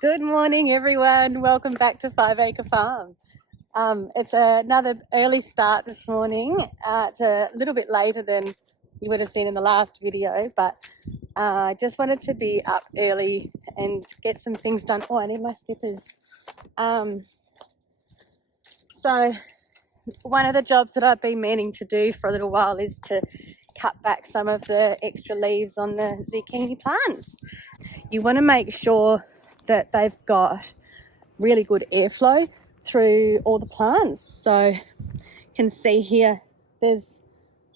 Good morning, everyone. Welcome back to 5 Acre Farm. It's another early start this morning. It's a little bit later than you would have seen in the last video, but I just wanted to be up early and get some things done. Oh, I need my slippers. So one of the jobs that I've been meaning to do for a little while is to cut back some of the extra leaves on the zucchini plants. You want to make sure that they've got really good airflow through all the plants. So you can see here there's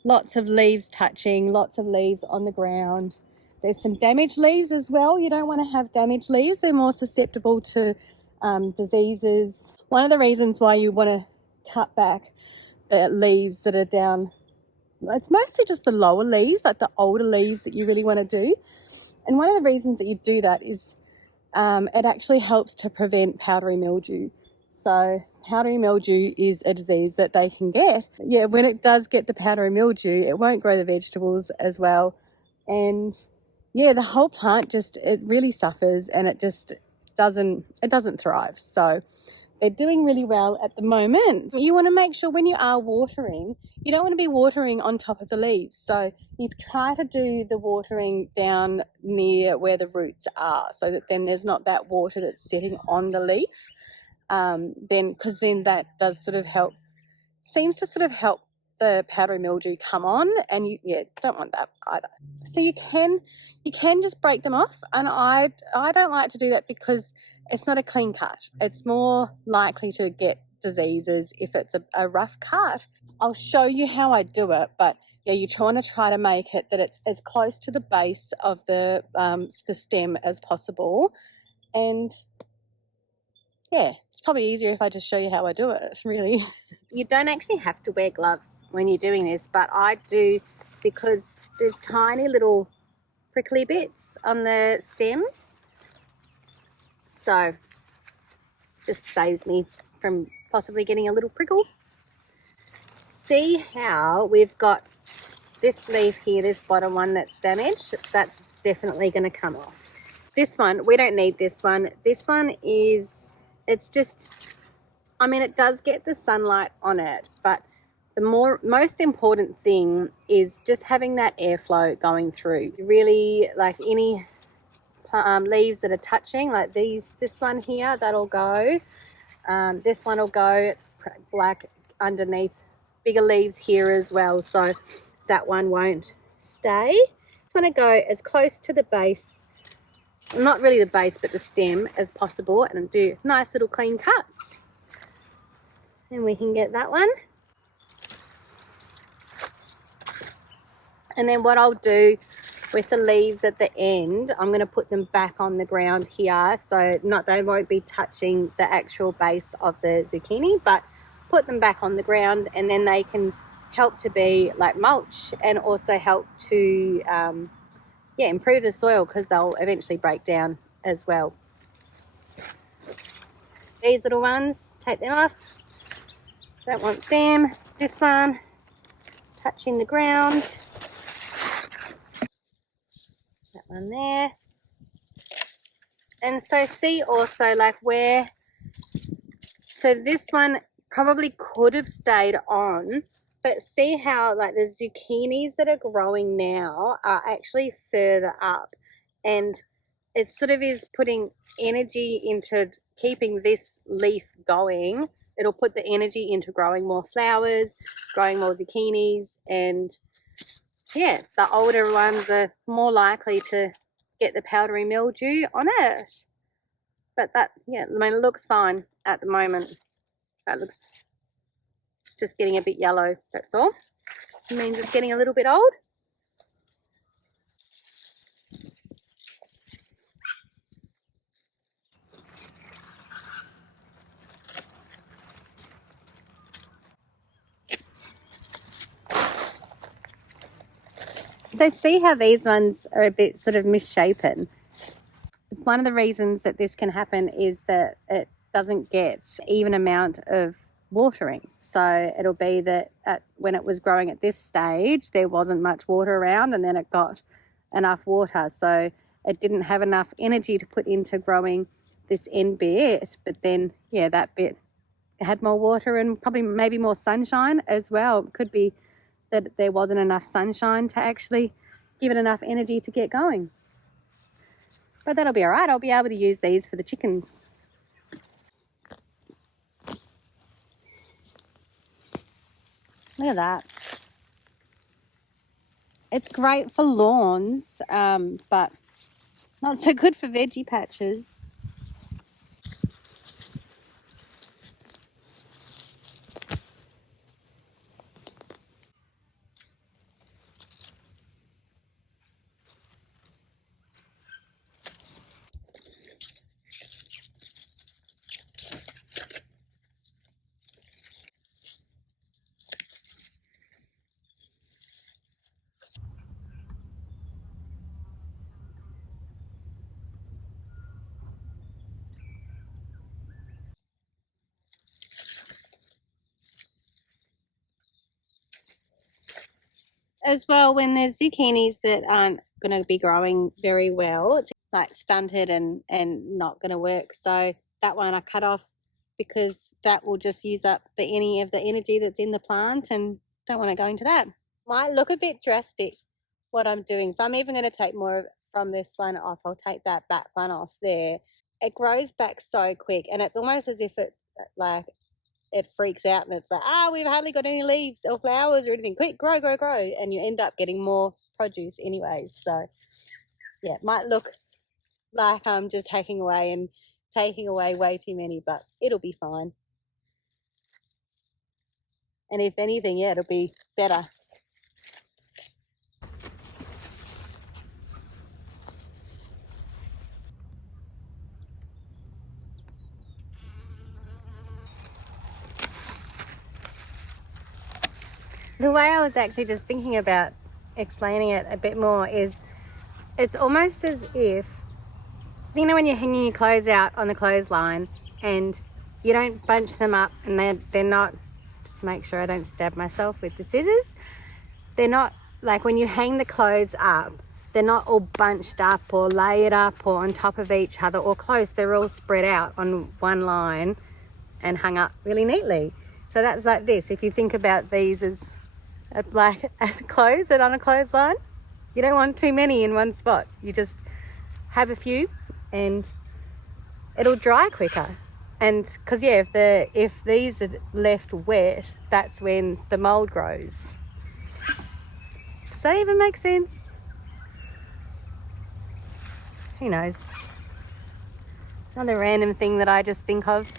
lots of leaves touching, lots of leaves on the ground. There's some damaged leaves as well. You don't want to have damaged leaves. They're more susceptible to diseases. One of the reasons why you want to cut back the leaves that are down, it's mostly just the lower leaves, like the older leaves that you really want to do. And one of the reasons that you do that is it actually helps to prevent powdery mildew. So powdery mildew is a disease that they can get. Yeah, when it does get the powdery mildew, it won't grow the vegetables as well. And yeah, the whole plant it really suffers, and it doesn't thrive. So they're doing really well at the moment. You want to make sure when you are watering, you don't want to be watering on top of the leaves. So you try to do the watering down near where the roots are, so that then there's not that water that's sitting on the leaf. Because then that does seems to help the powdery mildew come on, and you don't want that either. So you can just break them off, and I don't like to do that because it's not a clean cut. It's more likely to get diseases if it's a rough cut. I'll show you how I do it, but yeah, you want to try to make it that it's as close to the base of the stem as possible. And yeah, it's probably easier if I just show you how I do it, really. You don't actually have to wear gloves when you're doing this, but I do, because there's tiny little prickly bits on the stems. So just saves me from possibly getting a little prickle. See how we've got this leaf here, this bottom one that's damaged? That's definitely going to come off. This one, we don't need this one. This one it's just, I mean, it does get the sunlight on it, but the most important thing is just having that airflow going through. Really, like any leaves that are touching, like this one here, that'll go. This one will go. It's black underneath. Bigger leaves here as well, so that one won't stay. Just want to go as close to the base, not really the base, but the stem as possible, and do a nice little clean cut. And we can get that one. And then what I'll do with the leaves at the end, I'm going to put them back on the ground here, so they won't be touching the actual base of the zucchini, but put them back on the ground, and then they can help to be like mulch, and also help to improve the soil, because they'll eventually break down as well. These little ones, take them off, don't want them. This one touching the ground, that one there. And so see also like so this one probably could have stayed on, but see how like the zucchinis that are growing now are actually further up, and it sort of is putting energy into keeping this leaf going. It'll put the energy into growing more flowers, growing more zucchinis, and yeah, the older ones are more likely to get the powdery mildew on it. But I mean, it looks fine at the moment. That looks just getting a bit yellow, that's all. It means it's getting a little bit old. So see how these ones are a bit sort of misshapen. One of the reasons that this can happen is that it doesn't get even amount of watering. So it'll be that when it was growing at this stage, there wasn't much water around, and then it got enough water. So it didn't have enough energy to put into growing this end bit, but then yeah, that bit had more water and probably maybe more sunshine as well. It could be that there wasn't enough sunshine to actually give it enough energy to get going. But that'll be all right. I'll be able to use these for the chickens. Look at that. It's great for lawns, but not so good for veggie patches. As well, when there's zucchinis that aren't going to be growing very well, it's like stunted and not going to work. So that one I cut off because that will just use up any of the energy that's in the plant, and don't want to go into that. Might look a bit drastic what I'm doing, so I'm even going to take more from this one off. I'll take that back one off there. It grows back so quick, and it's almost as if it freaks out and it's like, we've hardly got any leaves or flowers or anything. Quick, grow, and you end up getting more produce anyways. So yeah, it might look like I'm just taking away way too many, but it'll be fine. And if anything, yeah, it'll be better. The way I was actually just thinking about explaining it a bit more is it's almost as if, you know, when you're hanging your clothes out on the clothesline and you don't bunch them up and they're not, just make sure I don't stab myself with the scissors, they're not like when you hang the clothes up, they're not all bunched up or layered up or on top of each other or close. They're all spread out on one line and hung up really neatly. So that's like this. If you think about these as clothes that on a clothesline, you don't want too many in one spot. You just have a few and it'll dry quicker. And because yeah, if these are left wet, that's when the mold grows. Does that even make sense? Who knows? Another random thing that I just think of.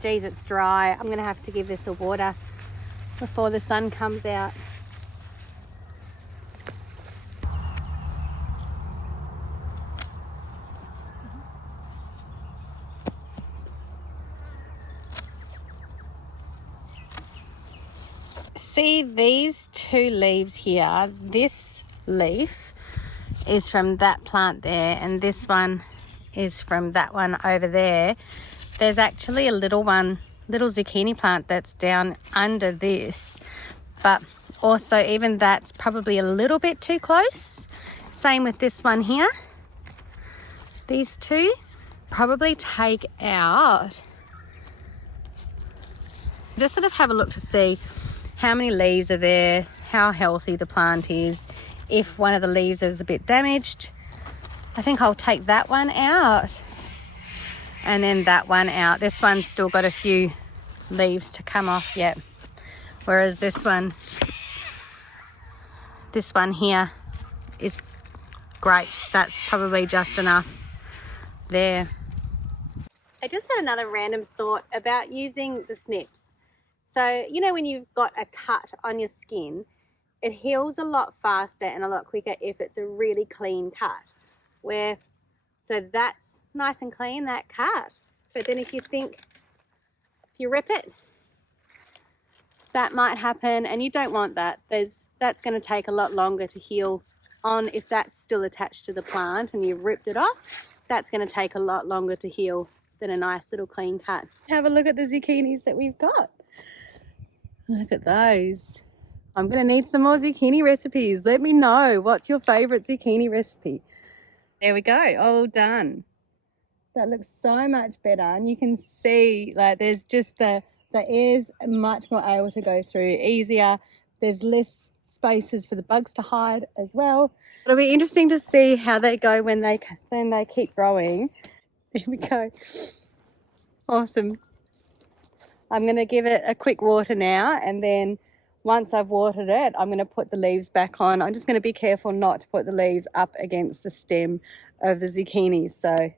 Geez, it's dry. I'm going to have to give this a water before the sun comes out. See these two leaves here? This leaf is from that plant there, and this one is from that one over there. There's actually a little zucchini plant that's down under this, but also even that's probably a little bit too close. Same with this one here. These two probably take out, just sort of have a look to see how many leaves are there, how healthy the plant is. If one of the leaves is a bit damaged, I think I'll take that one out. And then that one out. This one's still got a few leaves to come off yet. Whereas this one here is great. That's probably just enough there. I just had another random thought about using the snips. So, you know, when you've got a cut on your skin, it heals a lot faster and a lot quicker if it's a really clean cut. So that's nice and clean, that cut. But then if you rip it, that might happen, and you don't want that. That's going to take a lot longer to heal on. If that's still attached to the plant and you've ripped it off, that's going to take a lot longer to heal than a nice little clean cut. Have a look at the zucchinis that we've got. Look at those. I'm going to need some more zucchini recipes. Let me know, what's your favourite zucchini recipe? There we go, all done. That looks so much better, and you can see like there's just the air's much more able to go through, easier. There's less spaces for the bugs to hide as well. It'll be interesting to see how they go when they keep growing. There we go. Awesome. I'm going to give it a quick water now, and then once I've watered it, I'm going to put the leaves back on. I'm just going to be careful not to put the leaves up against the stem of the zucchinis, so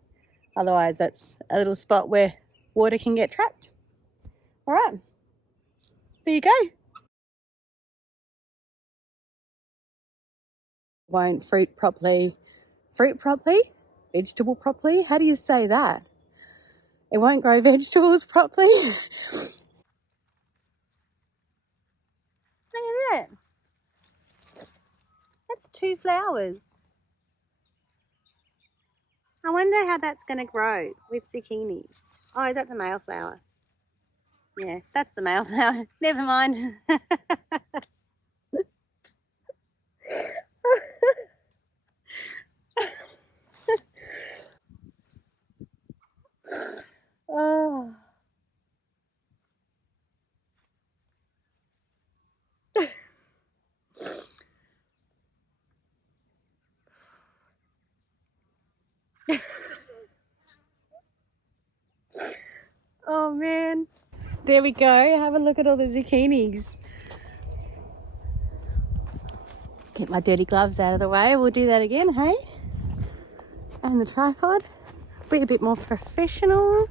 otherwise that's a little spot where water can get trapped. All right, there you go. Won't fruit properly, vegetable properly. How do you say that? It won't grow vegetables properly. Look at that. That's 2 flowers. I wonder how that's going to grow with zucchinis. Oh, is that the male flower? Yeah, that's the male flower. Never mind. Oh. Oh man, there we go. Have a look at all the zucchinis. Get my dirty gloves out of the way. We'll do that again, hey? And the tripod. Be a bit more professional.